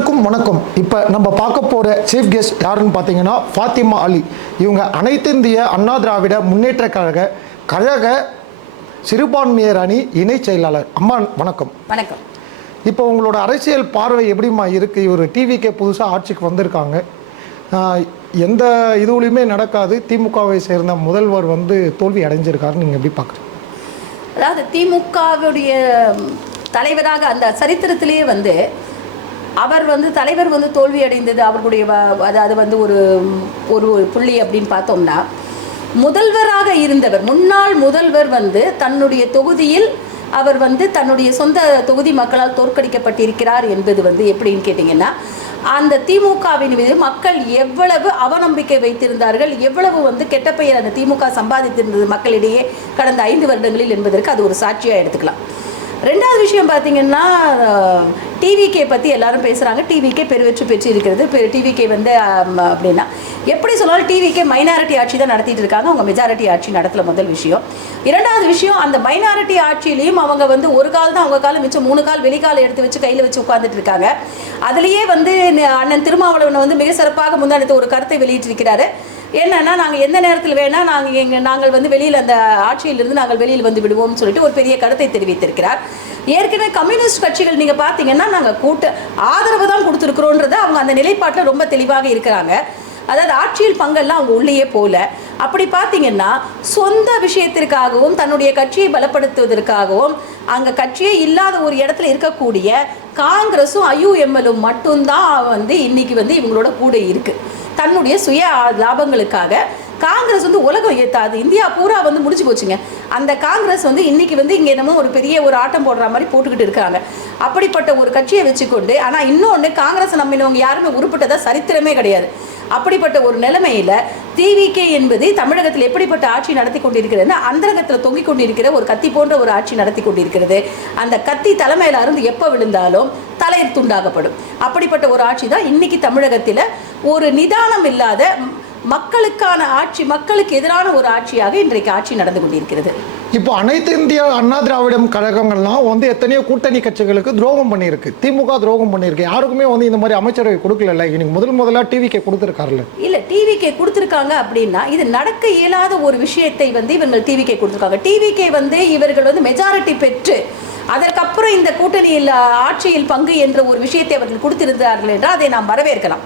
அனைவருக்கும் வணக்கம். இப்போ நம்ம பார்க்க போகிற சீஃப் கெஸ்ட் யாருன்னு பார்த்தீங்கன்னா ஃபாத்திமா அலி. இவங்க அனைத்து இந்திய அண்ணா திராவிட முன்னேற்ற கழக சிறுபான்மையர் அணி இணை செயலாளர். அம்மா வணக்கம். வணக்கம். இப்போ உங்களோட அரசியல் பார்வை எப்படிம்மா இருக்குது? இவர் டிவிக்கே புதுசாக ஆட்சிக்கு வந்திருக்காங்க. எந்த இதுவுலையுமே நடக்காது, திமுகவை சேர்ந்த முதல்வர் வந்து தோல்வி அடைஞ்சிருக்காருன்னு நீங்கள் எப்படி பார்க்குறீங்க? அதாவது திமுகவுடைய தலைவராக அந்த சரித்திரத்திலேயே வந்து அவர் வந்து தலைவர் வந்து தோல்வி அடைந்தது அவர்களுடைய அது வந்து ஒரு ஒரு புள்ளி அப்படின்னு பார்த்தோம்னா, முதல்வராக இருந்தவர் முன்னாள் முதல்வர் வந்து தன்னுடைய தொகுதியில் அவர் வந்து தன்னுடைய சொந்த தொகுதி மக்களால் தோற்கடிக்கப்பட்டிருக்கிறார் என்பது வந்து எப்படின்னு கேட்டிங்கன்னா, அந்த திமுகவின் மீது மக்கள் எவ்வளவு அவநம்பிக்கை வைத்திருந்தார்கள், எவ்வளவு வந்து கெட்ட பெயர் அந்த திமுக சம்பாதித்திருந்தது மக்களிடையே கடந்த 5 வருடங்களில் என்பதற்கு அது ஒரு சாட்சியாக எடுத்துக்கலாம். ரெண்டாவது விஷயம் பார்த்தீங்கன்னா, டிவிகே பற்றி எல்லாரும் பேசுகிறாங்க. டிவிகே பெருவெற்றி பெற்று இருக்கிறது. டிவிகே வந்து அப்படின்னா எப்படி சொன்னாலும் டிவிகே மைனாரிட்டி ஆட்சி தான் நடத்திட்டு இருக்காங்க. அவங்க மெஜாரிட்டி ஆட்சி நடத்தல. முதல் விஷயம். இரண்டாவது விஷயம், அந்த மைனாரிட்டி ஆட்சியிலையும் அவங்க வந்து ஒரு கால் தான், அவங்க காலம் மிச்சம் 3 கால் வெளிக்கால எடுத்து வச்சு கையில் வச்சு உட்காந்துட்டு இருக்காங்க. அதுலேயே வந்து அண்ணன் திருமாவளவன் வந்து மிக சிறப்பாக முந்தானத்து ஒரு கருத்தை வெளியிட்டிருக்கிறாரு. என்னன்னா, நாங்கள் எந்த நேரத்தில் வேணால் நாங்கள் வந்து வெளியில் அந்த ஆட்சியிலிருந்து நாங்கள் வெளியில் வந்து விடுவோம்னு சொல்லிட்டு ஒரு பெரிய கருத்தை தெரிவித்திருக்கிறார். ஏற்கனவே கம்யூனிஸ்ட் கட்சிகள் நீங்கள் பார்த்தீங்கன்னா நாங்கள் ஆதரவு தான் கொடுத்துருக்குறோன்றதை அவங்க அந்த நிலைப்பாட்டில் ரொம்ப தெளிவாக இருக்கிறாங்க. அதாவது ஆட்சியில் பங்கெல்லாம் அவங்க உள்ளேயே போல. அப்படி பார்த்தீங்கன்னா சொந்த விஷயத்திற்காகவும் தன்னுடைய கட்சியை பலப்படுத்துவதற்காகவும் அங்கே கட்சியே இல்லாத ஒரு இடத்துல இருக்கக்கூடிய காங்கிரஸும் IUML மட்டும்தான் வந்து இன்னைக்கு வந்து இவங்களோட கூட இருக்குது. தன்னுடைய சுய லாபங்களுக்காக காங்கிரஸ் வந்து உலகம் ஏற்றாது, இந்தியா பூரா வந்து முடிச்சு போச்சுங்க. அந்த காங்கிரஸ் வந்து இன்னைக்கு வந்து இங்கே என்னமோ ஒரு பெரிய ஒரு ஆட்டம் போடுற மாதிரி போட்டுக்கிட்டு இருக்காங்க. அப்படிப்பட்ட ஒரு கட்சியை வச்சுக்கொண்டு, ஆனால் இன்னொன்று காங்கிரஸ் நம்பினவங்க யாருமே உருப்பட்டதா சரித்திரமே கிடையாது. அப்படிப்பட்ட ஒரு நிலைமையில் டிவிகே என்பது தமிழகத்தில் எப்படிப்பட்ட ஆட்சி நடத்தி கொண்டிருக்கிறதுனா, அந்தரங்கத்தில் தொங்கிக் கொண்டிருக்கிற ஒரு கத்தி போன்ற ஒரு ஆட்சி நடத்தி கொண்டிருக்கிறது. அந்த கத்தி தலைமையில இருந்து எப்போ விழுந்தாலும் தலை துண்டாகப்படும். அப்படிப்பட்ட ஒரு ஆட்சி தான் இன்னைக்கு தமிழகத்தில் ஒரு நிதானம் இல்லாத மக்களுக்கான ஆட்சி, மக்களுக்கு எதிரான ஒரு ஆட்சியாக இன்றைக்கு ஆட்சி நடந்து கொண்டிருக்கிறது. இப்போ அனைத்து இந்திய அண்ணா திராவிடம் கழகங்கள்லாம் வந்து எத்தனையோ கூட்டணி கட்சிகளுக்கு துரோகம் பண்ணியிருக்கு. திமுக துரோகம் பண்ணியிருக்கு. யாருக்குமே வந்து இந்த மாதிரி அமைச்சரவை கொடுக்கல. இன்னைக்கு முதலாக டிவிகே கொடுத்துருக்காருல்ல. இல்லை, டிவிகே கொடுத்துருக்காங்க அப்படின்னா இது நடக்க இயலாத ஒரு விஷயத்தை வந்து இவர்கள் டிவிகே கொடுத்துருக்காங்க. டிவிகே வந்து இவர்கள் வந்து மெஜாரிட்டி பெற்று அதற்கப்புறம் இந்த கூட்டணியில் ஆட்சியில் பங்கு என்ற ஒரு விஷயத்தை அவர்கள் கொடுத்திருந்தார்கள் என்றால் அதை நாம் வரவேற்கலாம்.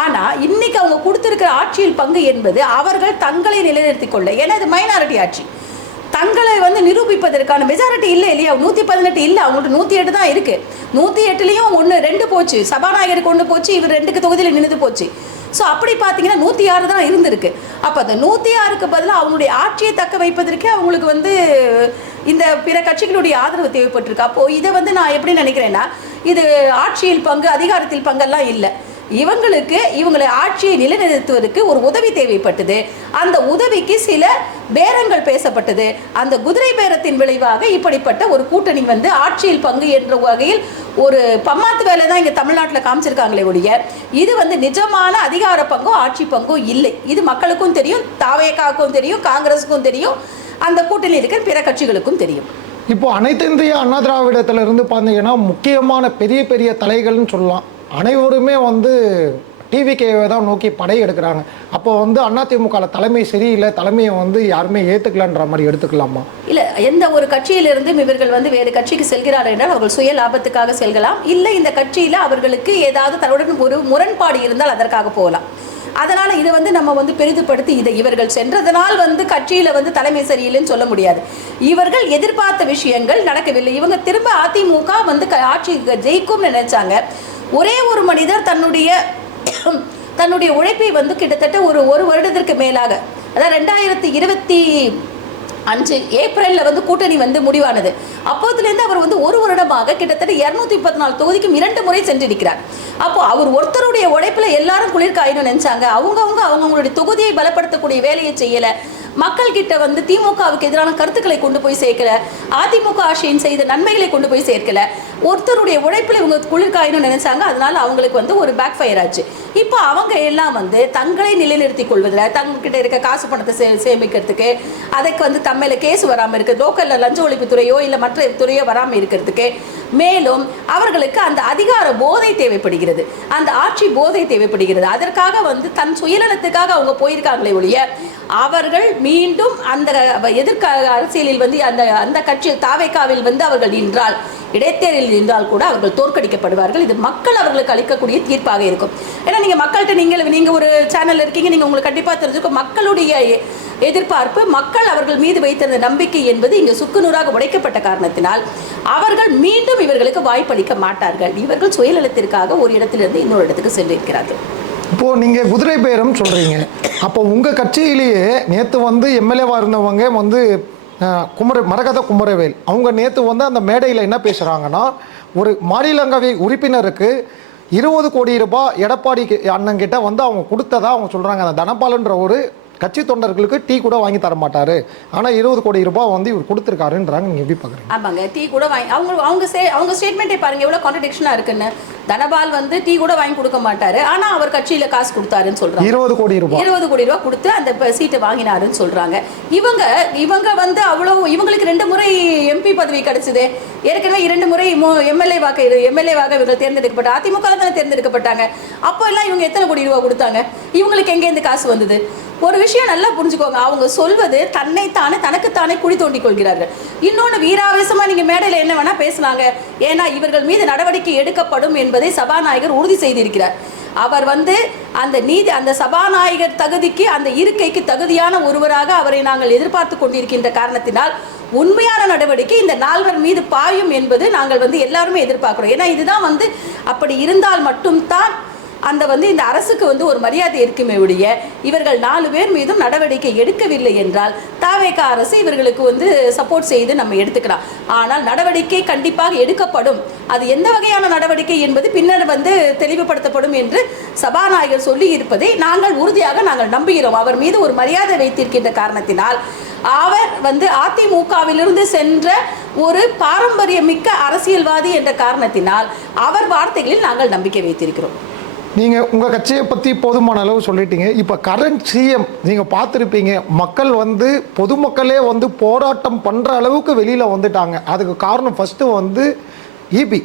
ஆனால் இன்னைக்கு அவங்க கொடுத்திருக்கிற ஆட்சியில் பங்கு என்பது அவர்கள் தங்களை நிலைநிறுத்திக் கொள்ள, ஏன்னா இது மைனாரிட்டி ஆட்சி, தங்களை வந்து நிரூபிப்பதற்கான மெஜாரிட்டி இல்லை இல்லையா? 118 இல்லை, அவங்கள்ட்ட 108 தான் இருக்கு. 108லையும் 2 போச்சு, சபாநாயகருக்கு 1 போச்சு, இவர் 2 தொகுதியில் நின்று போச்சு. ஸோ அப்படி பார்த்தீங்கன்னா 106 தான் இருந்திருக்கு. அப்போ அந்த 106க்கு பதிலாக அவங்களுடைய ஆட்சியை தக்க வைப்பதற்கே அவங்களுக்கு வந்து இந்த பிற கட்சிகளுடைய ஆதரவு தேவைப்பட்டிருக்கு. அப்போது இதை வந்து நான் எப்படி நினைக்கிறேன்னா, இது ஆட்சியில் பங்கு அதிகாரத்தில் பங்கெல்லாம் இல்லை. இவங்களை ஆட்சியை நிலைநிறுத்துவதற்கு ஒரு உதவி தேவைப்பட்டது. அந்த உதவிக்கு சில பேரங்கள் பேசப்பட்டது. அந்த குதிரை பேரத்தின் விளைவாக இப்படிப்பட்ட ஒரு கூட்டணி வந்து ஆட்சியில் பங்கு என்ற வகையில் ஒரு பம்மாத்து வேலை தான் இங்கே தமிழ்நாட்டில் காமிச்சிருக்காங்களே ஒழிய இது வந்து நிஜமான அதிகார பங்கோ ஆட்சி பங்கோ இல்லை. இது மக்களுக்கும் தெரியும், தாவேக்காவுக்கும் தெரியும், காங்கிரஸுக்கும் தெரியும், அந்த கூட்டணியில் இருக்கிற பிற கட்சிகளுக்கும் தெரியும். இப்போ அனைத்து இந்திய அண்ணா திராவிடத்துல இருந்து பார்த்தீங்கன்னா முக்கியமான பெரிய பெரிய தலைகள்னு சொல்லலாம், அனைவருமே வந்து டிவிகேவை தான் நோக்கி படை எடுக்கிறாங்க. அப்போ வந்து அதிமுக தலைமை சரியில்லை, தலைமையை வந்து யாருமே ஏற்றுக்கலான்ற மாதிரி எடுத்துக்கலாமா? இல்லை, எந்த ஒரு கட்சியிலிருந்தும் இவர்கள் வந்து வேறு கட்சிக்கு செல்கிறார்கள் என்றால் அவர்கள் சுய லாபத்துக்காக செல்கலாம். இல்லை, இந்த கட்சியில் அவர்களுக்கு ஏதாவது தன்னுடன் ஒரு முரண்பாடு இருந்தால் அதற்காக போகலாம். அதனால் இதை வந்து நம்ம வந்து பெரிதுபடுத்தி இதை இவர்கள் சென்றதனால் வந்து கட்சியில் வந்து தலைமை சரியில்லைன்னு சொல்ல முடியாது. இவர்கள் எதிர்பார்த்த விஷயங்கள் நடக்கவில்லை. இவங்க திரும்ப அதிமுக வந்து ஆட்சி ஜெயிக்கும்னு நினைச்சாங்க. ஒரே ஒரு மனிதர் தன்னுடைய உழைப்பை வந்து கிட்டத்தட்ட ஒரு வருடத்திற்கு மேலாக, அதாவது 2025 ஏப்ரலில் வந்து கூட்டணி வந்து முடிவானது. அப்போதுலேருந்து அவர் வந்து ஒரு வருடமாக கிட்டத்தட்ட 234 தொகுதிக்கும் 2 முறை சென்றிருக்கிறார். அப்போ அவர் ஒருத்தருடைய உழைப்பில் எல்லாரும் குளிர்காயணும்னு நினைச்சாங்க. அவங்களுடைய தொகுதியை பலப்படுத்தக்கூடிய வேலையை செய்யலை. மக்கள்கிட்ட வந்து திமுகவுக்கு எதிரான கருத்துக்களை கொண்டு போய் சேர்க்கல, அதிமுக ஆட்சியின் செய்த நன்மைகளை கொண்டு போய் சேர்க்கல. ஒருத்தருடைய உழைப்பில் இவங்க குளிர்காயணும்னு நினைச்சாங்க. அதனால அவங்களுக்கு வந்து ஒரு பேக் ஃபயர் ஆச்சு. இப்போ அவங்க எல்லாம் வந்து தங்களை நிலைநிறுத்திக் கொள்வதில், தங்ககிட்ட இருக்க காசு பணத்தை சேமிக்கிறதுக்கு, அதுக்கு வந்து தம்மையில கேஸ் வராமல் இருக்கு, லோக்கல்ல லஞ்ச ஒழிப்பு துறையோ இல்லை மற்ற துறையோ வராமல் இருக்கிறதுக்கு மேலும் அவர்களுக்கு அந்த அதிகார போதை தேவைப்படுகிறது, அந்த ஆட்சி போதை தேவைப்படுகிறது. அதற்காக வந்து தன் சுயநலத்துக்காக அவங்க போயிருக்காங்களே ஒழிய அவர்கள் மீண்டும் அந்த அரசியலில் வந்து அந்த கட்சி தாவேக்காவில் வந்து அவர்கள் நின்றால், இடைத்தேர்தலில் நின்றால் கூட அவர்கள் தோற்கடிக்கப்படுவார்கள். இது மக்கள் அவர்களுக்கு அளிக்கக்கூடிய தீர்ப்பாக இருக்கும். ஏன்னா நீங்கள் மக்கள்கிட்ட நீங்கள் ஒரு சேனல் இருக்கீங்க, நீங்கள் உங்களுக்கு கண்டிப்பாக தெரிஞ்சுக்கும் மக்களுடைய எதிர்பார்ப்பு, மக்கள் அவர்கள் மீது வைத்திருந்த நம்பிக்கை என்பது இங்கு சுக்குநூறாக உடைக்கப்பட்ட காரணத்தினால் அவர்கள் மீண்டும் இவர்களுக்கு வாய்ப்பளிக்க மாட்டார்கள். இவர்கள் சுயநலத்திற்காக ஒரு இடத்திலிருந்து இன்னொரு இடத்துக்கு சென்றிருக்கிறார்கள். இப்போது நீங்கள் குதிரை பேரம் சொல்கிறீங்க, அப்போ உங்கள் கட்சியிலேயே நேற்று வந்து எம்எல்ஏவாக இருந்தவங்க வந்து மரகத குமரவேல் அவங்க நேற்று வந்து அந்த மேடையில் என்ன பேசுகிறாங்கன்னா, ஒரு மாநிலங்களவை உறுப்பினருக்கு 20 கோடி ரூபாய் எடப்பாடி அண்ணங்கிட்ட வந்து அவங்க கொடுத்ததா அவங்க சொல்கிறாங்க. அந்த தனபாலன்ற ஒரு கட்சி தொண்டர்களுக்கு டீ கூட வாங்கி தர மாட்டாரு, ஆனால் 20 கோடி ரூபாய் வந்து இவர் கொடுத்துருக்காருன்றாங்க. நீங்கள் எப்படி பார்க்குறீங்க? ஆமாங்க, டீ கூட வாங்கி அவங்க ஸ்டேட்மெண்ட்டே பாருங்கள் எவ்வளோ கான்ட்ரடிக்ஷனாக இருக்குன்னு. தனபால் வந்து டீ கூட வாங்கி கொடுக்க மாட்டாரு, ஆனால் அவர் கட்சியில் காசு கொடுத்தாருன்னு சொல்கிறாங்க. 20 கோடி ரூபாய் கொடுத்து அந்த சீட்டை வாங்கினாருன்னு சொல்கிறாங்க. இவங்க வந்து இவங்களுக்கு 2 முறை எம்பி பதவி கிடைச்சது, ஏற்கனவே 2 முறை எம்எல்ஏவாக இவர்கள் தேர்ந்தெடுக்கப்பட்ட அதிமுக தானே தேர்ந்தெடுக்கப்பட்டாங்க. அப்போ எல்லாம் இவங்க எத்தனை கோடி ரூபா கொடுத்தாங்க? இவங்களுக்கு எங்கேருந்து காசு வந்தது? ஒரு விஷயம் நல்லா புரிஞ்சுக்கோங்க, அவங்க சொல்வது தனக்குத்தானே குழி தோண்டிக் கொள்கிறார்கள். இன்னொன்று வீராவேசமா நீங்க மேடையில் என்ன வேணா பேசலாங்க, ஏன்னா இவர்கள் மீது நடவடிக்கை எடுக்கப்படும் என்பதை சபாநாயகர் உறுதி செய்திருக்கிறார். அவர் வந்து அந்த சபாநாயகர் தகுதிக்கு, அந்த இருக்கைக்கு தகுதியான ஒருவராக அவரை நாங்கள் எதிர்பார்த்து கொண்டிருக்கின்ற காரணத்தினால் உண்மையான நடவடிக்கை இந்த 4 மீது பாயும் என்பது நாங்கள் வந்து எல்லாருமே எதிர்பார்க்கிறோம். ஏன்னா இதுதான் வந்து அப்படி இருந்தால் மட்டும்தான் இந்த அரசுக்கு வந்து ஒரு மரியாதை இருக்குமே ஒழிய இவர்கள் 4 பேர் மீதும் நடவடிக்கை எடுக்கவில்லை என்றால் தாவேகா அரசு இவர்களுக்கு வந்து சப்போர்ட் செய்து நம்ம எடுத்துக்கலாம். ஆனால் நடவடிக்கை கண்டிப்பாக எடுக்கப்படும். அது எந்த வகையான நடவடிக்கை என்பது பின்னர் வந்து தெளிவுபடுத்தப்படும் என்று சபாநாயகர் சொல்லி இருப்பதை நாங்கள் உறுதியாக நம்புகிறோம். அவர் மீது ஒரு மரியாதை வைத்திருக்கின்ற காரணத்தினால், அவர் வந்து அதிமுகவிலிருந்து சென்ற ஒரு பாரம்பரியமிக்க அரசியல்வாதி என்ற காரணத்தினால் அவர் வார்த்தைகளில் நாங்கள் நம்பிக்கை வைத்திருக்கிறோம். நீங்கள் உங்கள் கட்சியை பற்றி போதுமான அளவு சொல்லிட்டீங்க. இப்போ கரண்ட் சிஎம் நீங்கள் பார்த்துருப்பீங்க, மக்கள் வந்து பொதுமக்களே வந்து போராட்டம் பண்ணுற அளவுக்கு வெளியில் வந்துட்டாங்க. அதுக்கு காரணம் ஃபஸ்ட்டு வந்து இபி.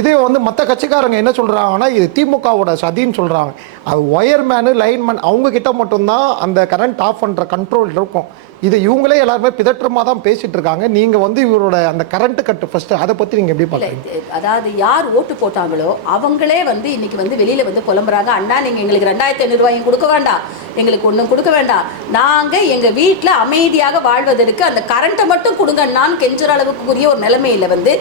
இதே வந்து மற்ற கட்சிக்காரங்க என்ன சொல்கிறாங்கன்னா, இது திமுகவோட சதின்னு சொல்கிறாங்க. அது ஒயர்மேனு லைன்மேன் அவங்கக்கிட்ட மட்டும்தான் அந்த கரண்ட் ஆஃப் பண்ணுற கண்ட்ரோல் இருக்கும். இது இவங்களே எல்லாருமே பிதற்றமாக தான் பேசிகிட்டு இருக்காங்க. நீங்கள் வந்து இவரோட அந்த கரண்ட் கட்டு ஃபஸ்ட்டு அதை பற்றி நீங்கள் எப்படி பார்க்குறீங்க? அதாவது யார் ஓட்டு போட்டாங்களோ அவங்களே வந்து இன்றைக்கி வந்து வெளியில் வந்து புலம்புறாங்க, அண்ணா நீங்கள் எங்களுக்கு 2500 ரூபாயும் கொடுக்க வேண்டாம், எங்களுக்கு ஒன்றும் கொடுக்க வேண்டாம், நாங்கள் எங்கள் வீட்டில் அமைதியாக வாழ்வதற்கு அந்த கரண்ட்டை மட்டும் கொடுங்கன்னான்னு கெஞ்சுற அளவுக்குரிய ஒரு நிலைமையில் வந்து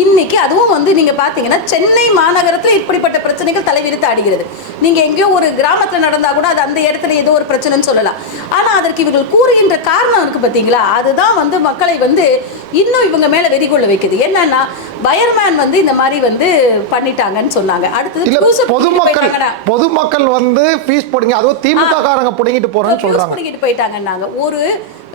இன்றைக்கி அதுவும் வந்து நீங்கள் பார்த்தீங்கன்னா சென்னை மாநகரத்தில் இப்படிப்பட்ட பிரச்சனைகள் தலைவிரித்து ஆடுகிறது. நீங்கள் எங்கேயோ ஒரு கிராமத்தில் நடந்தால் கூட அது அந்த இடத்துல ஏதோ ஒரு பிரச்சனைன்னு சொல்லலாம். ஆனால் அதற்கு இவர்கள் கூறுகின்ற காரணம் இருக்குது பார்த்தீங்களா, அதுதான் வந்து மக்களை வந்து இன்னும் இவங்க மேலே வெறிகொள்ள வைக்குது. என்னன்னா வயர்மேன் வந்து இந்த மாதிரி வந்து பண்ணிட்டாங்கன்னு சொன்னாங்க. அடுத்தது பொதுமக்கள் வந்து ஃபீஸ் போடுங்க, அதுவும் திமுக காரங்க புடிங்கிட்டு போறான்னு சொல்றாங்க, புடிங்கிட்டு போயிட்டாங்கன்னாங்க.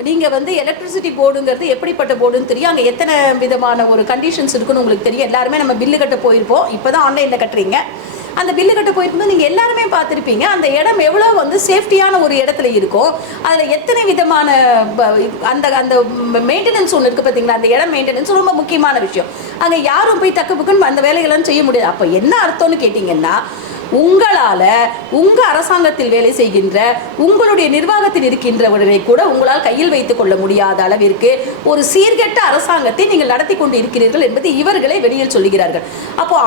நீங்க வந்து எலக்ட்ரிசிட்டி போர்டுங்கிறது எப்படிப்பட்ட போர்டுன்னு தெரியும், அங்கே எத்தனை விதமான ஒரு கண்டிஷன்ஸ் இருக்குன்னு உங்களுக்கு தெரியும். எல்லாருமே நம்ம பில்லு கட்ட போயிருப்போம், இப்போதான் ஆன்லைனில் கட்டுறீங்க. அந்த பில்லு கட்ட போயிருக்கும்போது நீங்கள் எல்லாருமே பார்த்துருப்பீங்க அந்த இடம் எவ்வளோ வந்து சேஃப்டியான ஒரு இடத்துல இருக்கும், அதில் எத்தனை விதமான அந்த மெயின்டெனன்ஸ் ஒன்று இருக்குது பார்த்தீங்களா, அந்த இடம் மெயின்டெனன்ஸ் ரொம்ப முக்கியமான விஷயம். அங்கே யாரும் போய் தக்குப்புக்குன்னு அந்த வேலைகள்லாம் செய்ய முடியாது. அப்போ என்ன அர்த்தம்னு கேட்டிங்கன்னா, உங்களால் உங்கள் அரசாங்கத்தில் வேலை செய்கின்ற உங்களுடைய நிர்வாகத்தில் இருக்கின்றவர்களை கூட உங்களால் கையில் வைத்துக் கொள்ள முடியாத அளவிற்கு ஒரு சீர்கெட்ட அரசாங்கத்தை நீங்கள் நடத்தி கொண்டு இருக்கிறீர்கள் என்பது இவர்களே வெளியில் சொல்லுகிறார்கள். அப்போ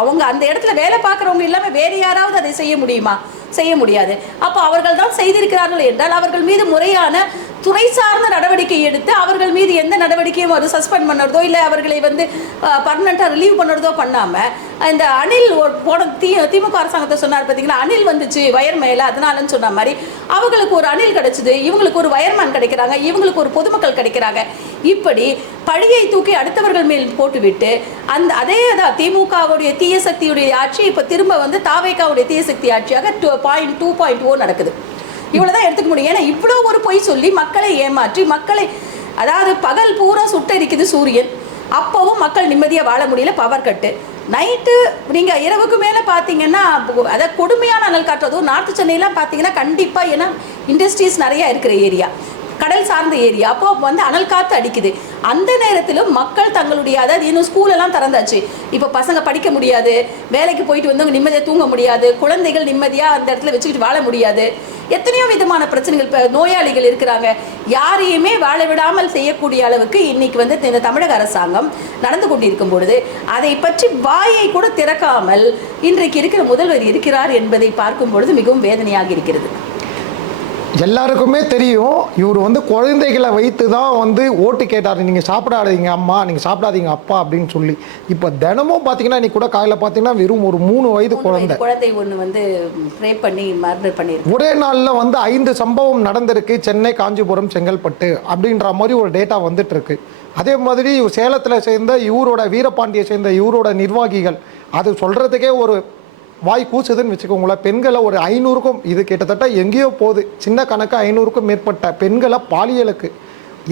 அவங்க அந்த இடத்துல வேலை பார்க்குறவங்க எல்லாமே வேறு யாராவது அதை செய்ய முடியுமா? செய்ய முடியாது. அப்போ அவர்கள் தான் செய்திருக்கிறார்கள் என்றால் அவர்கள் மீது முறையான துறை சார்ந்த நடவடிக்கை எடுத்து அவர்கள் மீது எந்த நடவடிக்கையும் அது சஸ்பெண்ட் பண்ணுறதோ இல்லை அவர்களை வந்து பர்மனெண்ட்டாக ரிலீவ் பண்ணுறதோ பண்ணாமல், இந்த அணில் போன திமுக அரசாங்கத்தை சொன்னார் பார்த்தீங்கன்னா, அணில் வந்துச்சு வயர் மேலே அதனாலன்னு சொன்ன மாதிரி அவங்களுக்கு ஒரு அணில் கிடைச்சிது, இவங்களுக்கு ஒரு வயர்மேன் கிடைக்கிறாங்க, இவங்களுக்கு ஒரு பொதுமக்கள் கிடைக்கிறாங்க. இப்படி பழியை தூக்கி அடுத்தவர்கள் மேல் போட்டுவிட்டு அதே தான் திமுகவுடைய தீய சக்தியுடைய ஆட்சி இப்போ திரும்ப வந்து தாவேகாவுடைய தீய சக்தி ஆட்சியாக 2.0 நடக்குது. இவ்வளோதான் எடுத்துக்க முடியும். ஏன்னா இவ்வளோ ஒரு பொய் சொல்லி மக்களை ஏமாற்றி அதாவது பகல் பூரா சுட்டரிக்குது சூரியன், அப்போவும் மக்கள் நிம்மதியாக வாழ முடியல. பவர் கட்டு நைட்டு நீங்கள் இரவுக்கு மேலே பார்த்தீங்கன்னா அதை கொடுமையான அனல் காட்டுறதும் நார்த்து சென்னையெல்லாம் பார்த்தீங்கன்னா கண்டிப்பாக, ஏன்னா இண்டஸ்ட்ரீஸ் நிறையா இருக்கிற ஏரியா, கடல் சார்ந்த ஏரியா. அப்போ வந்து அனல் காற்று அடிக்குது. அந்த நேரத்திலும் மக்கள் தங்களுடைய, அதாவது இன்னும் ஸ்கூலெல்லாம் திறந்தாச்சு, இப்போ பசங்க படிக்க முடியாது, வேலைக்கு போயிட்டு வந்தவங்க நிம்மதியாக தூங்க முடியாது, குழந்தைகள் நிம்மதியாக அந்த இடத்துல வச்சுக்கிட்டு வாழ முடியாது, எத்தனையோ விதமான பிரச்சனைகள். இப்போ நோயாளிகள் இருக்கிறாங்க, யாரையுமே வாழ விடாமல் செய்யக்கூடிய அளவுக்கு இன்னைக்கு வந்து இந்த தமிழக அரசாங்கம் நடந்து கொண்டிருக்கும் பொழுது அதை பற்றி வாயை கூட திறக்காமல் இன்றைக்கு இருக்கிற முதல்வர் இருக்கிறார் என்பதை பார்க்கும் பொழுது மிகவும் வேதனையாக இருக்கிறது. எல்லாருக்குமே தெரியும் இவர் வந்து குழந்தைகளை வைத்து தான் வந்து ஓட்டு கேட்டார். நீங்கள் சாப்பிடாதீங்க அம்மா, நீங்கள் சாப்பிடாதீங்க அப்பா அப்படின்னு சொல்லி. இப்போ தினமும் பார்த்தீங்கன்னா இன்னைக்கு கூட காலையில் பார்த்தீங்கன்னா வெறும் ஒரு 3 வயது குழந்தை ஒன்று வந்து ரேப் பண்ணி மர்டர் பண்ணியிருக்கு. ஒரே நாளில் வந்து 5 சம்பவம் நடந்திருக்கு சென்னை, காஞ்சிபுரம், செங்கல்பட்டு அப்படின்ற மாதிரி ஒரு டேட்டா வந்துட்டு இருக்கு. அதே மாதிரி சேலத்தில் சேர்ந்த இவரோட வீரபாண்டியை சேர்ந்த இவரோட நிர்வாகிகள் அது சொல்கிறதுக்கே ஒரு வாய் கூசுதுன்னு வச்சுக்கோங்களேன். பெண்களை ஒரு 500க்கும், இது கிட்டத்தட்ட எங்கேயோ போகுது, சின்ன கணக்கு 500க்கும் மேற்பட்ட பெண்களை பாலியலுக்கு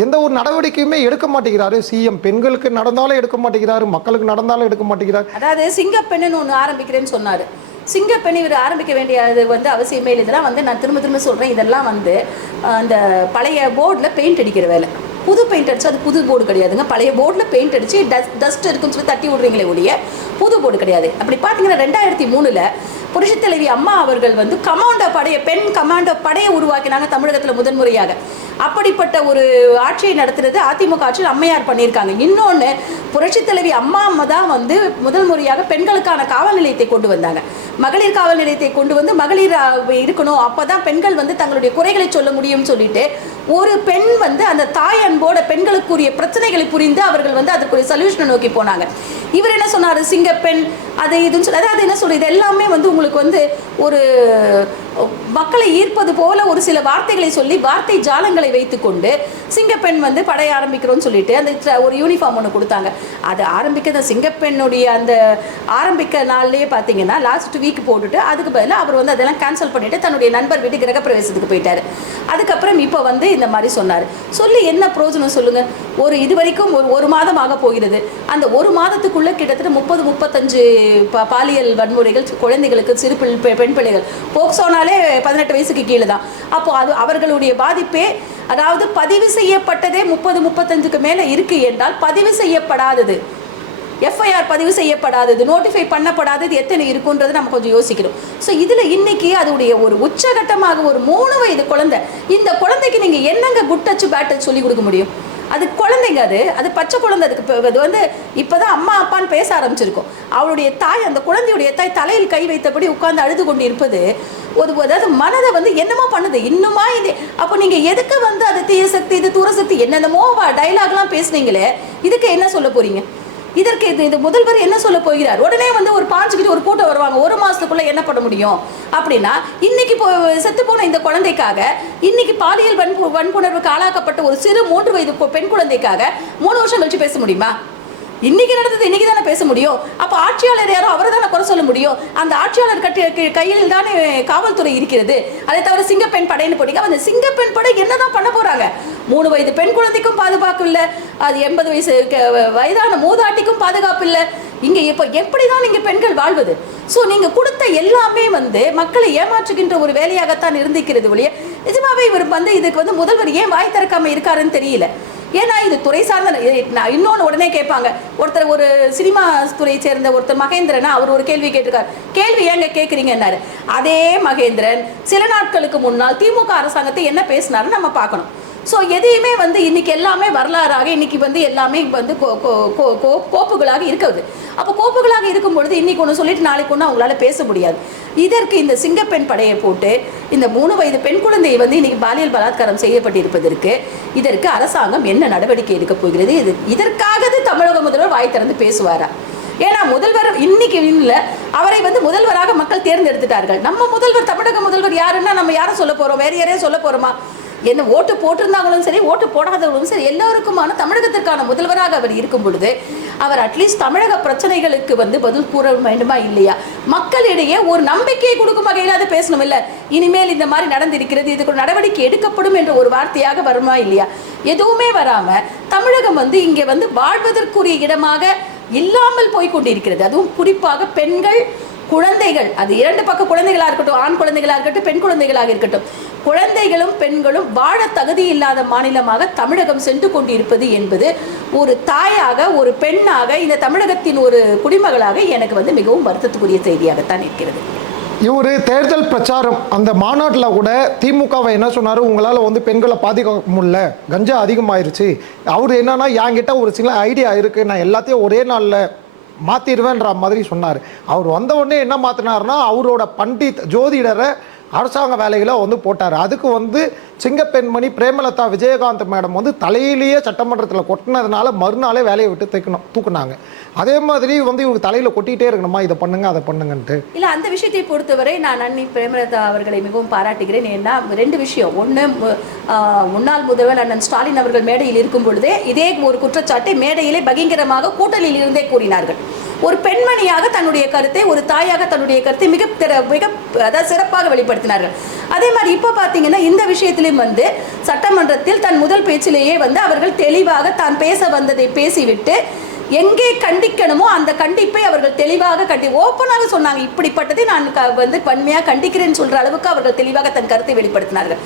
எந்த ஒரு நடவடிக்கையுமே எடுக்க மாட்டேங்கிறாரு சிஎம். பெண்களுக்கு நடந்தாலும் எடுக்க மாட்டேங்கிறாரு, மக்களுக்கு நடந்தாலும் எடுக்க மாட்டேங்கிறாரு. அதாவது சிங்கப்பெண்ணுன்னு ஒன்று ஆரம்பிக்கிறேன்னு சொன்னார். சிங்கப்பெண் இவர் ஆரம்பிக்க வேண்டியது வந்து அவசியமே இல்லை. இதெல்லாம் வந்து நான் திரும்ப திரும்ப சொல்கிறேன், இதெல்லாம் வந்து அந்த பழைய போர்டில் பெயிண்ட் அடிக்கிற வேலை. புது பெயிண்ட் அடிச்சு அது புது போர்டு கிடையாதுங்க. பழைய போர்டில் பெயிண்ட் அடித்து டஸ்ட் இருக்குன்னு சொல்லி தட்டி விட்றீங்களே ஒழிய புது போர்டு கிடையாது. அப்படி பார்த்தீங்கன்னா 2003 புரட்சித் தலைவி அம்மா அவர்கள் வந்து கமாண்டோ படையை, பெண் கமாண்டோ படையை உருவாக்கினாங்க தமிழகத்தில் முதன்முறையாக. அப்படிப்பட்ட ஒரு ஆட்சியை நடத்துறது அதிமுக ஆட்சியில் அம்மையார் பண்ணியிருக்காங்க. இன்னொன்று, புரட்சித் தலைவி அம்மா தான் வந்து முதல் முறையாக பெண்களுக்கான காவல் நிலையத்தை கொண்டு வந்தாங்க. மகளிர் காவல் நிலையத்தை கொண்டு வந்து மகளிர் இருக்கணும், அப்போ தான் பெண்கள் வந்து தங்களுடைய குறைகளை சொல்ல முடியும்னு சொல்லிட்டு ஒரு பெண் வந்து அந்த தாய் அன்போட பெண்களுக்குரிய பிரச்சனைகளை புரிந்து அவர்கள் வந்து அதுக்குரிய சொல்யூஷனை நோக்கி போனாங்க. இவர் என்ன சொன்னார், சிங்கப்பெண் அது இதுன்னு சொல்லி, அதாவது என்ன சொல்றது, எல்லாமே வந்து உங்களுக்கு வந்து ஒரு மக்களை ஈர்ப்பது போல ஒரு சில வார்த்தைகளை சொல்லி வார்த்தை ஜாலங்களை வைத்துக்கொண்டு சிங்கப்பெண் வந்து படைய ஆரம்பிக்கிறோன்னு சொல்லிட்டு அந்த ஒரு யூனிஃபார்ம் ஒன்று கொடுத்தாங்க. அது ஆரம்பிக்க சிங்கப்பெண்ணுடைய அந்த ஆரம்பிக்க நாள்லேயே பார்த்தீங்கன்னா லாஸ்ட் வீக் போட்டுட்டு அதுக்கு பதிலாக அவர் வந்து அதெல்லாம் கேன்சல் பண்ணிட்டு தன்னுடைய நண்பர் வீட்டு கிரகப்பிரவேசத்துக்கு போயிட்டார். அதுக்கப்புறம் இப்போ வந்து இந்த மாதிரி சொன்னார். சொல்லி என்ன பிரயோஜனம் சொல்லுங்கள்? இது வரைக்கும் ஒரு மாதம் ஆக போகிறது. அந்த ஒரு மாதத்துக்குள்ளே கிட்டத்தட்ட 30-35 பாலியல் வன்முறைகள் குழந்தைகளுக்கு, சிறு பெண் பிள்ளைகள், போக்சோனாலே 18 வயசுக்கு கீழே தான். அப்போ அது அவர்களுடைய பாதிப்பே, அதாவது பதிவு செய்யப்பட்டதே 30-35க்கு மேலே இருக்கு என்றால் பதிவு செய்யப்படாதது, எஃப்ஐஆர் பதிவு செய்யப்படாதது, நோட்டிஃபை பண்ணப்படாதது எத்தனை இருக்குன்றது நம்ம கொஞ்சம் யோசிக்கணும். ஸோ இதில் இன்னைக்கு அதோடைய ஒரு உச்சகட்டமாக ஒரு 3 வயது குழந்தை, இந்த குழந்தைக்கு நீங்கள் என்னங்க குட் டச் பேட் டச் சொல்லி கொடுக்க முடியும்? அது குழந்தைங்க, அது பச்சை குழந்தை. அதுக்கு அது வந்து இப்போ தான் அம்மா அப்பான்னு பேச ஆரம்பிச்சிருக்கோம். அவளுடைய தாய், அந்த குழந்தையுடைய தாய் தலையில் கை வைத்தபடி உட்கார்ந்து அழுது கொண்டு இருப்பது அதாவது மனதை வந்து என்னமோ பண்ணுது. இன்னுமா இது? அப்போ நீங்கள் எதுக்கு வந்து அது தீய சக்தி, இது தூரசக்தி, என்னென்னமோ டைலாக்லாம் பேசுனீங்களே, இதுக்கு என்ன சொல்ல போறீங்க? இதற்கு இந்த முதல்வர் என்ன சொல்ல போகிறார்? உடனே வந்து ஒரு பாஞ்சுக்கிட்டு ஒரு கூட்டம் வருவாங்க, ஒரு மாதத்துக்குள்ளே என்ன பண்ண முடியும் அப்படின்னா, இன்னைக்கு செத்து போன இந்த குழந்தைக்காக, இன்னைக்கு பாலியல் வன்புணர்வுக்கு ஆளாக்கப்பட்ட ஒரு சிறு 3 வயது பெண் குழந்தைக்காக 3 வருஷம் கழிச்சு பேச முடியுமா? இன்னைக்கு நடந்தது இன்னைக்கு தானே பேச முடியும். அப்போ ஆட்சியாளர் யாரோ அவரை தானே குறை சொல்ல முடியும். அந்த ஆட்சியாளர் கையில் தானே காவல்துறை இருக்கிறது. அதை தவிர சிங்கப்பெண் படைன்னு போட்டீங்க, அந்த சிங்கப்பெண் படை என்னதான் பண்ண போறாங்க? 3 வயது பெண் குழந்தைக்கும் பாதுகாப்பு இல்லை, அது 80 வயசு வயதான மூதாட்டிக்கும் பாதுகாப்பு இல்லை. இங்க இப்போ எப்படிதான் நீங்க பெண்கள் வாழ்வது? ஸோ நீங்க கொடுத்த எல்லாமே வந்து மக்களை ஏமாற்றுகின்ற ஒரு வேலையாகத்தான் இருந்திருக்கிறது ஒழிய, நிஜமாவே இவர் வந்து இதுக்கு வந்து முதல்வர் ஏன் வாய் திறக்காம இருக்காருன்னு தெரியல. ஏன்னா இது துறை சார்ந்த, இன்னொன்று உடனே கேட்பாங்க. ஒருத்தர் ஒரு சினிமா துறையை சேர்ந்த ஒருத்தர் மகேந்திரனா, அவர் ஒரு கேள்வி கேட்டிருக்காரு. கேள்வி ஏங்க கேட்குறீங்கன்னாரு. அதே மகேந்திரன் சில நாட்களுக்கு முன்னால் திமுக அரசாங்கத்தை என்ன பேசினாருன்னு நம்ம பார்க்கணும். ஸோ எதையுமே வந்து இன்னைக்கு எல்லாமே வரலாறாக, இன்னைக்கு வந்து எல்லாமே வந்து கோப்புகளாக இருக்குது. அப்போ கோப்புகளாக இருக்கும் பொழுது இன்னைக்கு ஒன்று சொல்லிட்டு நாளைக்கு ஒன்று அவங்களால பேச முடியாது. இதற்கு இந்த சிங்கப்பெண் படையை போட்டு இந்த 3 வயது பெண் குழந்தையை வந்து இன்னைக்கு பாலியல் பலாத்காரம் செய்யப்பட்டிருப்பதற்கு இதற்கு அரசாங்கம் என்ன நடவடிக்கை எடுக்க போகிறது? இதற்காக தமிழக முதல்வர் வாய் திறந்து பேசுவாரா? ஏன்னா முதல்வர் இன்னைக்கு இல்லை, அவரை வந்து முதல்வராக மக்கள் தேர்ந்தெடுத்துட்டார்கள். நம்ம முதல்வர், தமிழக முதல்வர் யாருன்னா நம்ம யாரும் சொல்ல போறோம்? வேற யாரையும் சொல்ல போறோமா? என்ன ஓட்டு போட்டிருந்தாங்களும் சரி, ஓட்டு போடாதவங்களும் சரி, எல்லோருக்குமான தமிழகத்திற்கான முதல்வராக அவர் இருக்கும் பொழுது அவர் அட்லீஸ்ட் தமிழக பிரச்சனைகளுக்கு வந்து பதில் கூற வேண்டுமா இல்லையா? மக்களிடையே ஒரு நம்பிக்கையை கொடுக்கும் வகையில் அது பேசணும். இல்லை இனிமேல் இந்த மாதிரி நடந்திருக்கிறது, இதுக்கு நடவடிக்கை எடுக்கப்படும் என்ற ஒரு வார்த்தையாக வருமா இல்லையா? எதுவுமே வராம தமிழகம் வந்து இங்கே வந்து வாழ்வதற்குரிய இடமாக இல்லாமல் போய்கொண்டிருக்கிறது. அதுவும் குறிப்பாக பெண்கள், குழந்தைகள், அது 2 பக்க குழந்தைகளாக இருக்கட்டும், ஆண் குழந்தைகளாக இருக்கட்டும், பெண் குழந்தைகளாக இருக்கட்டும், குழந்தைகளும் பெண்களும் வாழ தகுதி இல்லாத மாநிலமாக தமிழகம் சென்று கொண்டிருப்பது என்பது ஒரு தாயாக, ஒரு பெண்ணாக, இந்த தமிழகத்தின் ஒரு குடிமகளாக எனக்கு வந்து மிகவும் வருத்தத்துக்குரிய செய்தியாகத்தான் இருக்கிறது. இவர் தேர்தல் பிரச்சாரம் அந்த மாநாட்டில் கூட திமுகவை என்ன சொன்னார், உங்களால் வந்து பெண்களை பாதுகாக்க முடியல, கஞ்சா அதிகமாயிருச்சு. அவர் என்னன்னா, என்கிட்ட ஒரு சில ஐடியா இருக்குது, நான் எல்லாத்தையும் ஒரே நாளில் மாற்றிடுவேன்ற மாதிரி சொன்னார். அவர் வந்த உடனே என்ன மாற்றினார்னா, அவரோட பண்டித் ஜோதிடரை அரசாங்க வேலைகளை வந்து போட்டார். அதுக்கு வந்து சிங்கப்பெண்மணி பிரேமலதா விஜயகாந்த் மேடம் வந்து தலையிலேயே சட்டமன்றத்தில் கொட்டினதுனால மறுநாளே வேலையை விட்டு தூக்குனாங்க. அதே மாதிரி வந்து இவங்க தலையில் கொட்டிகிட்டே இருக்கணுமா, இதை பண்ணுங்க அதை பண்ணுங்கன்ட்டு. இல்லை, அந்த விஷயத்தை பொறுத்தவரை நான் அண்ணி பிரேமலதா அவர்களை மிகவும் பாராட்டுகிறேன். ஏன்னா 2 விஷயம். ஒன்று, முன்னாள் முதல்வர் அண்ணன் ஸ்டாலின் அவர்கள் மேடையில் இருக்கும் பொழுதே இதே ஒரு குற்றச்சாட்டை மேடையிலே பகிரங்கமாக கூட்டணியில் இருந்தே கூறினார்கள். ஒரு பெண்மணியாக தன்னுடைய கருத்தை, ஒரு தாயாக தன்னுடைய கருத்தை மிக அதாவது சிறப்பாக வெளிப்படுத்தினார்கள். அதே மாதிரி இப்போ பார்த்தீங்கன்னா இந்த விஷயத்திலும் வந்து சட்டமன்றத்தில் தன் முதல் பேச்சிலேயே வந்து அவர்கள் தெளிவாக தான் பேச வந்ததை பேசிவிட்டு எங்கே கண்டிக்கணுமோ அந்த கண்டிப்பை அவர்கள் தெளிவாக ஓப்பனாக சொன்னாங்க. இப்படிப்பட்டதை நான் வந்து வன்மையாக கண்டிக்கிறேன்னு சொல்கிற அளவுக்கு அவர்கள் தெளிவாக தன் கருத்தை வெளிப்படுத்தினார்கள்.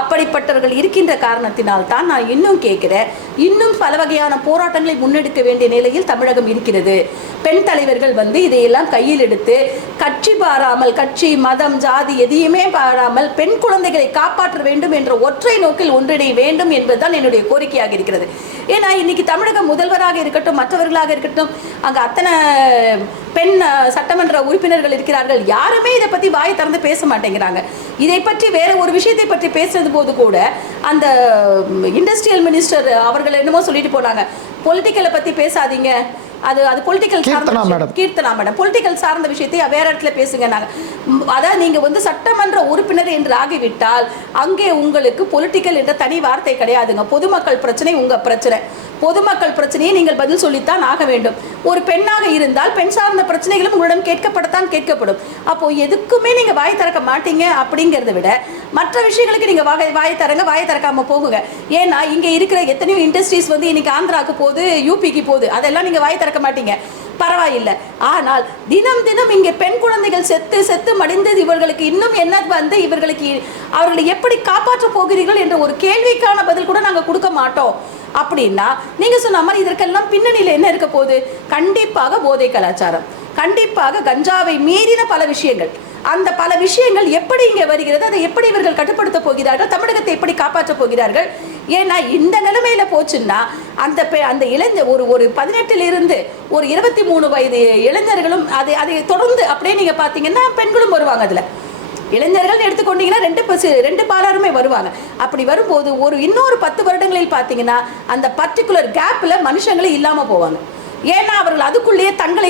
அப்படிப்பட்டவர்கள் இருக்கின்ற காரணத்தினால் தான் நான் இன்னும் கேட்கிறேன், இன்னும் பல வகையான போராட்டங்களை முன்னெடுக்க வேண்டிய நிலையில் தமிழகம் இருக்கிறது. பெண் தலைவர்கள் வந்து இதையெல்லாம் கையில் எடுத்து கட்சி பாராமல், கட்சி மதம் ஜாதி எதையுமே பாராமல் பெண் குழந்தைகளை காப்பாற்ற வேண்டும் என்ற ஒற்றை நோக்கில் ஒன்றிணைய வேண்டும் என்பதுதான் என்னுடைய கோரிக்கையாக இருக்கிறது. ஏன்னா இன்னைக்கு தமிழக முதல்வராக இருக்கட்டும், மற்றவர்களாக இருக்கட்டும், அங்கே அத்தனை பெண் சட்டமன்ற உறுப்பினர்கள் இருக்கிறார்கள், யாருமே இதை பற்றி வாய் திறந்து பேச மாட்டேங்கிறாங்க. இதை பற்றி வேற ஒரு விஷயத்தை பற்றி பேசுறது போது கூட அந்த இண்டஸ்ட்ரியல் மினிஸ்டர் அவர்கள் என்னமோ சொல்லிட்டு போனாங்க, பொலிட்டிக்கலை பற்றி பேசாதீங்க, அது பொலிட்டிக்கல் கீர்த்தனா மேடம் பொலிட்டிக்கல் சார்ந்த விஷயத்தை வேற இடத்துல பேசுங்க. அதாவது நீங்க வந்து சட்டமன்ற உறுப்பினர் என்று ஆகிவிட்டால் அங்கே உங்களுக்கு பொலிட்டிக்கல் என்ற தனி வார்த்தை கிடையாதுங்க. பொதுமக்கள் பிரச்சனை உங்க பிரச்சனை, பொதுமக்கள் பிரச்சனையை நீங்கள் பதில் சொல்லித்தான் ஆக வேண்டும். ஒரு பெண்ணாக இருந்தால் பெண் சார்ந்த பிரச்சனைகளும் உங்களிடம் கேட்கப்படத்தான் கேட்கப்படும். அப்போ எதுக்குமே நீங்க வாய் திறக்க மாட்டீங்க. அப்படிங்கிறத விட மற்ற விஷயங்களுக்கு நீங்க வாய் தரங்க, வாய் திறக்காம போகுங்க. ஏன்னா இங்க இருக்கிற எத்தனையோ இண்டஸ்ட்ரீஸ் வந்து இன்னைக்கு ஆந்திராவுக்கு போகுது, யூபிக்கு போகுது, அதெல்லாம் நீங்க வாய் திறக்க மாட்டீங்க, பரவாயில்லை. ஆனால் தினம் தினம் இங்கே பெண் குழந்தைகள் செத்து செத்து மடிந்தது இவர்களுக்கு இன்னும் என்ன வந்து இவர்களுக்கு அவர்களை எப்படி காப்பாற்ற போகிறீர்கள் என்ற ஒரு கேள்விக்கான பதில் கூட நாங்கள் கொடுக்க மாட்டோம். அப்படின்னா நீங்க சொன்ன மாதிரி இதற்கெல்லாம் பின்னணியில் என்ன இருக்க போகுது? கண்டிப்பாக போதை கலாச்சாரம், கண்டிப்பாக கஞ்சாவை மீறின பல விஷயங்கள். அந்த பல விஷயங்கள் எப்படி இங்கே வருகிறது, அதை எப்படி இவர்கள் கட்டுப்படுத்த போகிறார்கள், தமிழகத்தை எப்படி காப்பாற்ற போகிறார்கள்? ஏன்னா இந்த நிலைமையில போச்சுன்னா அந்த இளைஞர் ஒரு 18 ஒரு 23 வயது இளைஞர்களும் அதை தொடர்ந்து அப்படியே நீங்க பார்த்தீங்கன்னா பெண்களும் வருவாங்க. அதில் இளைஞர்கள் எடுத்துக்கொண்டீங்கன்னா 2 பாலாருமே வருவாங்க. அப்படி வரும்போது இன்னொரு 10 வருடங்களில் பார்த்தீங்கன்னா அந்த பர்டிகுலர் கேப்பில் மனுஷங்களே இல்லாமல் போவாங்க. ஏன்னா அவர்கள் அதுக்குள்ளேயே தங்கள்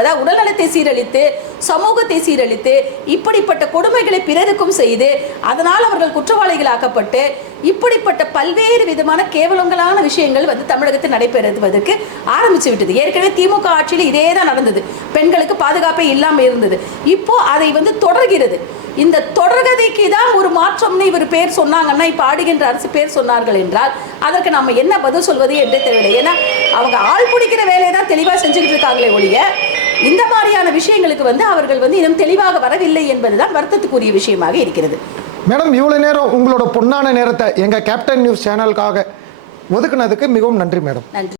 அதாவது உடல்நலத்தை சீரழித்து, சமூகத்தை சீரழித்து, இப்படிப்பட்ட கொடுமைகளை பிறருக்கும் செய்து அதனால் அவர்கள் குற்றவாளிகளாக்கப்பட்டு இப்படிப்பட்ட பல்வேறு விதமான கேவலங்களான விஷயங்கள் வந்து தமிழகத்தில் நடைபெறுவதற்கு ஆரம்பிச்சு விட்டது. ஏற்கனவே திமுக ஆட்சியில் இதே தான் நடந்தது, பெண்களுக்கு பாதுகாப்பே இல்லாமல் இருந்தது. இப்போ அதை வந்து தொடர்கிறது. இந்த தொடர்கதைக்கு தான் ஒரு மாற்றம்னு இவர் பேர் சொன்னாங்கன்னா, இப்போ ஆடுகின்ற அரசு பேர் சொன்னார்கள் என்றால் அதற்கு நம்ம என்ன பதில் சொல்வது என்றே தெரியவில்லை. ஏன்னா அவங்க ஆள் பிடிக்கிற வேலையை தான் தெளிவாக செஞ்சுக்கிட்டு இருக்காங்களே ஒழிய இந்த மாதிரியான விஷயங்களுக்கு வந்து அவர்கள் வந்து இன்னும் தெளிவாக வரவில்லை என்பதுதான் வருத்தத்துக்குரிய விஷயமாக இருக்கிறது. மேடம், இவ்வளோ நேரம் உங்களோட பொன்னான நேரத்தை எங்கள் கேப்டன் நியூஸ் சேனலுக்காக ஒதுக்குனதுக்கு மிகவும் நன்றி மேடம். நன்றி.